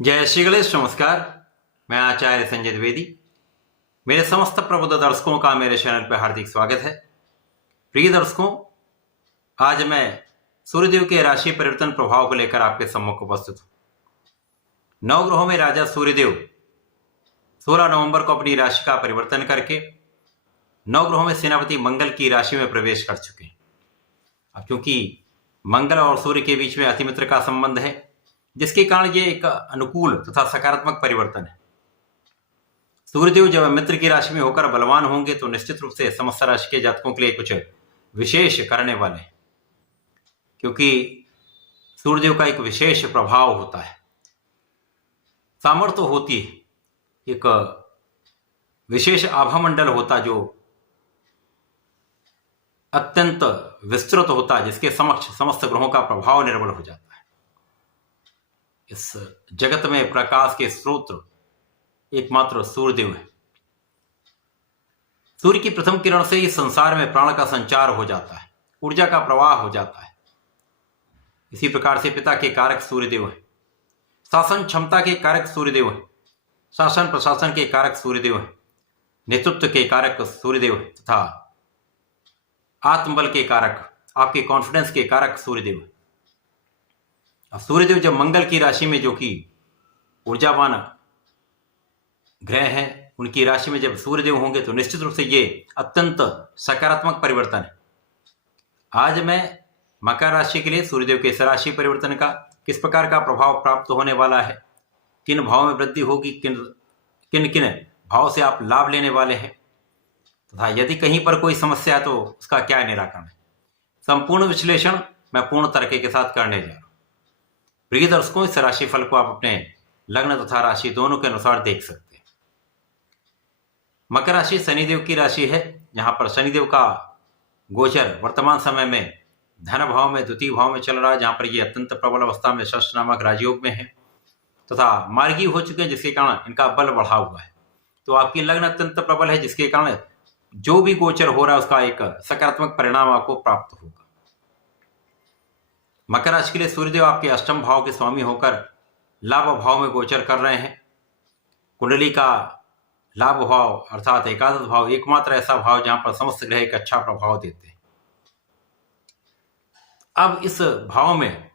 जय श्री गणेश। नमस्कार। मैं आचार्य संजय द्विवेदी। मेरे समस्त प्रबुद्ध दर्शकों का मेरे चैनल पर हार्दिक स्वागत है। प्रिय दर्शकों, आज मैं सूर्यदेव के राशि परिवर्तन प्रभाव को लेकर आपके सम्मुख उपस्थित हूं। नवग्रहों में राजा सूर्यदेव 16 नवंबर को अपनी राशि का परिवर्तन करके नवग्रहों में सेनापति मंगल की राशि में प्रवेश कर चुके हैं। अब क्योंकि मंगल और सूर्य के बीच में अतिमित्र का संबंध है, जिसके कारण ये एक अनुकूल तथा सकारात्मक परिवर्तन है। सूर्यदेव जब मित्र की राशि में होकर बलवान होंगे तो निश्चित रूप से समस्त राशि के जातकों के लिए कुछ विशेष करने वाले हैं, क्योंकि सूर्यदेव का एक विशेष प्रभाव होता है, सामर्थ्य होती है, एक विशेष आभामंडल होता जो अत्यंत विस्तृत होता है, जिसके समक्ष समस्त ग्रहों का प्रभाव निर्बल हो जाता है। इस जगत में प्रकाश के स्रोत एकमात्र सूर्यदेव है। सूर्य की प्रथम किरण से इस संसार में प्राण का संचार हो जाता है, ऊर्जा का प्रवाह हो जाता है। इसी प्रकार से पिता के कारक सूर्यदेव है, शासन क्षमता के कारक सूर्यदेव है, शासन प्रशासन के कारक सूर्यदेव है, नेतृत्व के कारक सूर्यदेव है तथा आत्मबल के कारक, आपके कॉन्फिडेंस के कारक सूर्यदेव है। सूर्यदेव जब मंगल की राशि में, जो कि ऊर्जावान ग्रह हैं, उनकी राशि में जब सूर्यदेव होंगे तो निश्चित रूप से ये अत्यंत सकारात्मक परिवर्तन है। आज मैं मकर राशि के लिए सूर्यदेव के इस राशि परिवर्तन का किस प्रकार का प्रभाव प्राप्त होने वाला है, किन भाव में वृद्धि होगी, किन किन भाव से आप लाभ लेने वाले हैं तथा यदि कहीं पर कोई समस्या है तो उसका क्या निराकरण है, संपूर्ण विश्लेषण मैं पूर्ण तरीके के साथ करने जा रहा हूं। प्रिय दर्शकों, इस राशि फल को आप अपने लग्न तथा राशि दोनों के अनुसार देख सकते हैं। मकर राशि शनिदेव की राशि है, जहां पर शनिदेव का गोचर वर्तमान समय में धन भाव में, द्वितीय भाव में चल रहा है, जहां पर ये अत्यंत प्रबल अवस्था में षष्ठ नामक राजयोग में है तथा मार्गी हो चुके हैं, जिसके कारण इनका बल बढ़ा हुआ है। तो आपकी लग्न अत्यंत प्रबल है, जिसके कारण जो भी गोचर हो रहा है उसका एक सकारात्मक परिणाम आपको प्राप्त होगा। मकर राशि के लिए सूर्यदेव आपके अष्टम भाव के स्वामी होकर लाभ भाव में गोचर कर रहे हैं। कुंडली का लाभ भाव अर्थात एकादश भाव एकमात्र ऐसा भाव जहां पर समस्त ग्रह एक अच्छा प्रभाव देते हैं। अब इस भाव में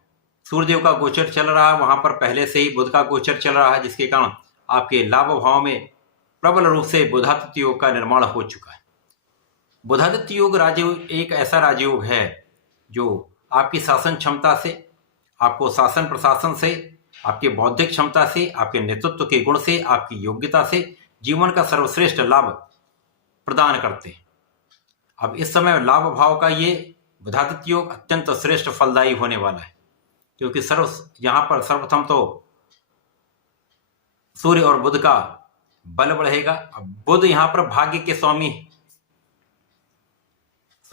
सूर्यदेव का गोचर चल रहा है, वहां पर पहले से ही बुध का गोचर चल रहा है, जिसके कारण आपके लाभ भाव में प्रबल रूप से बुधादित्य योग का निर्माण हो चुका है। बुधादित्य योग राजयोग एक ऐसा राजयोग है जो आपकी शासन क्षमता से, आपको शासन प्रशासन से, आपके बौद्धिक क्षमता से, आपके नेतृत्व के गुण से, आपकी योग्यता से जीवन का सर्वश्रेष्ठ लाभ प्रदान करते हैं। अब इस समय लाभ भाव का ये बुधादित्य योग अत्यंत श्रेष्ठ फलदायी होने वाला है, क्योंकि यहां पर सर्वप्रथम तो सूर्य और बुध का बल बढ़ेगा। अब बुध यहां पर भाग्य के स्वामी है।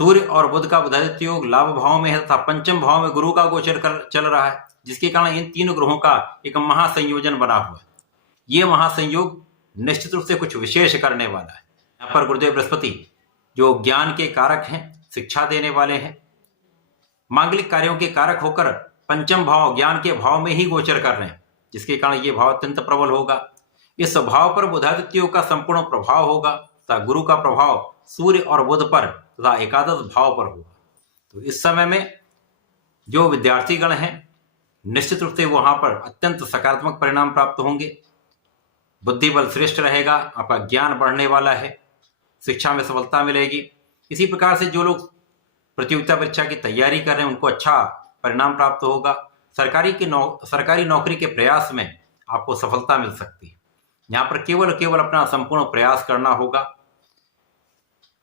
सूर्य और बुध का बुधादित्य योग लाभ भाव में है तथा पंचम भाव में गुरु का गोचर चल रहा है, जिसके कारण इन तीनों ग्रहों का एक महासंयोजन बना हुआ है। यह महासंयोग निश्चित रूप से कुछ विशेष करने वाला है। यहाँ पर गुरुदेव बृहस्पति जो ज्ञान के कारक हैं, शिक्षा देने वाले हैं, मांगलिक कार्यों के कारक होकर पंचम भाव ज्ञान के भाव में ही गोचर कर रहे हैं, जिसके कारण यह भाव अत्यंत प्रबल होगा। इस भाव पर बुधादित्य योग का संपूर्ण प्रभाव होगा तथा गुरु का प्रभाव सूर्य और बुध पर तथा एकादश भाव पर होगा। तो इस समय में जो विद्यार्थीगण हैं, निश्चित रूप से वहां पर अत्यंत सकारात्मक परिणाम प्राप्त होंगे। बुद्धि बल श्रेष्ठ रहेगा, आपका ज्ञान बढ़ने वाला है, शिक्षा में सफलता मिलेगी। इसी प्रकार से जो लोग प्रतियोगिता परीक्षा की तैयारी कर रहे हैं उनको अच्छा परिणाम प्राप्त होगा। सरकारी नौकरी के प्रयास में आपको सफलता मिल सकती है। यहाँ पर केवल अपना संपूर्ण प्रयास करना होगा,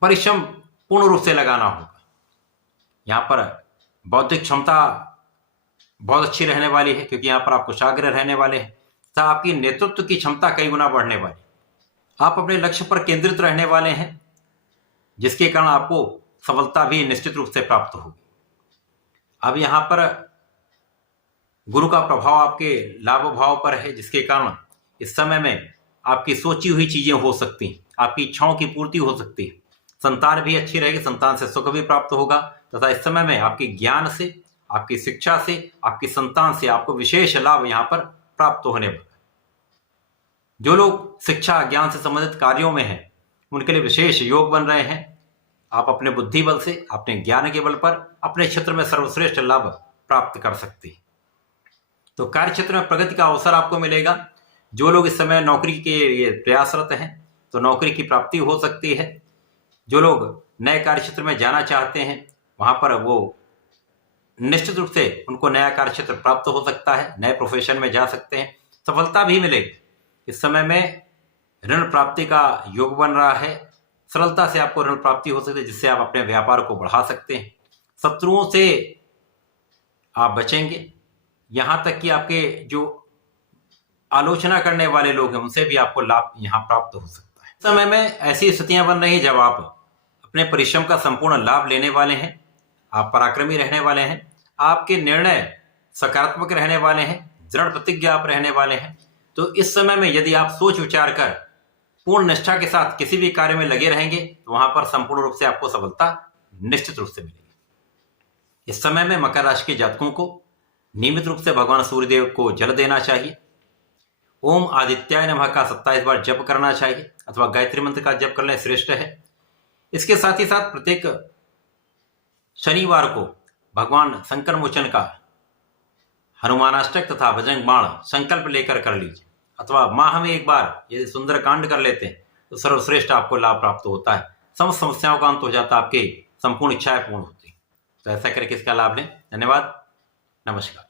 परिश्रम पूर्ण रूप से लगाना होगा। यहाँ पर बौद्धिक क्षमता बहुत अच्छी रहने वाली है, क्योंकि यहाँ पर आप कुशाग्र रहने वाले हैं तथा आपकी नेतृत्व की क्षमता कई गुना बढ़ने वाली। आप अपने लक्ष्य पर केंद्रित रहने वाले हैं, जिसके कारण आपको सफलता भी निश्चित रूप से प्राप्त होगी। अब यहाँ पर गुरु का प्रभाव आपके लाभ भाव पर है, जिसके कारण इस समय में आपकी सोची हुई चीजें हो सकती हैं, आपकी इच्छाओं की पूर्ति हो सकती है। संतान भी अच्छी रहेगी, संतान से सुख भी प्राप्त होगा तथा इस समय में आपके ज्ञान से, आपकी शिक्षा से, आपकी संतान से आपको विशेष लाभ यहाँ पर प्राप्त होने वाला। जो लोग शिक्षा ज्ञान से संबंधित कार्यों में हैं उनके लिए विशेष योग बन रहे हैं। आप अपने बुद्धि बल से, अपने ज्ञान के बल पर अपने क्षेत्र में सर्वश्रेष्ठ लाभ प्राप्त कर सकते हैं। तो कार्य क्षेत्र में प्रगति का अवसर आपको मिलेगा। जो लोग इस समय नौकरी के लिए प्रयासरत हैं तो नौकरी की प्राप्ति हो सकती है। जो लोग नए कार्य क्षेत्र में जाना चाहते हैं वहां पर वो निश्चित रूप से उनको नया कार्य क्षेत्र प्राप्त हो सकता है, नए प्रोफेशन में जा सकते हैं, सफलता भी मिलेगी। इस समय में ऋण प्राप्ति का योग बन रहा है, सरलता से आपको ऋण प्राप्ति हो सकती है जिससे आप अपने व्यापार को बढ़ा सकते हैं। शत्रुओं से आप बचेंगे, यहां तक कि आपके जो आलोचना करने वाले लोग हैं उनसे भी आपको लाभ यहां प्राप्त हो सकता है। इस समय में ऐसी स्थितियां बन रही है जब आप अपने परिश्रम का संपूर्ण लाभ लेने वाले हैं, आप पराक्रमी रहने वाले हैं, आपके निर्णय सकारात्मक रहने वाले हैं, दृढ़ प्रतिज्ञा आप रहने वाले हैं। तो इस समय में यदि आप सोच विचार कर पूर्ण निष्ठा के साथ किसी भी कार्य में लगे रहेंगे तो वहां पर संपूर्ण रूप से आपको सफलता निश्चित रूप से मिलेगी। इस समय में मकर राशि के जातकों को नियमित रूप से भगवान सूर्यदेव को जल देना चाहिए। ओम आदित्याय नमः का 27 बार जप करना चाहिए अथवा गायत्री मंत्र का जप करना श्रेष्ठ है। इसके साथ ही साथ प्रत्येक शनिवार को भगवान शंकर मोचन का हनुमानाष्टक तथा भजन बाण संकल्प लेकर कर लीजिए, अथवा माह में एक बार यदि सुंदर कांड कर लेते हैं तो सर्वश्रेष्ठ आपको लाभ प्राप्त होता है। समस्त समस्याओं का अंत हो जाता है, आपकी संपूर्ण इच्छाएं पूर्ण होती हैं। तो ऐसा करके इसका लाभ लें। धन्यवाद, नमस्कार।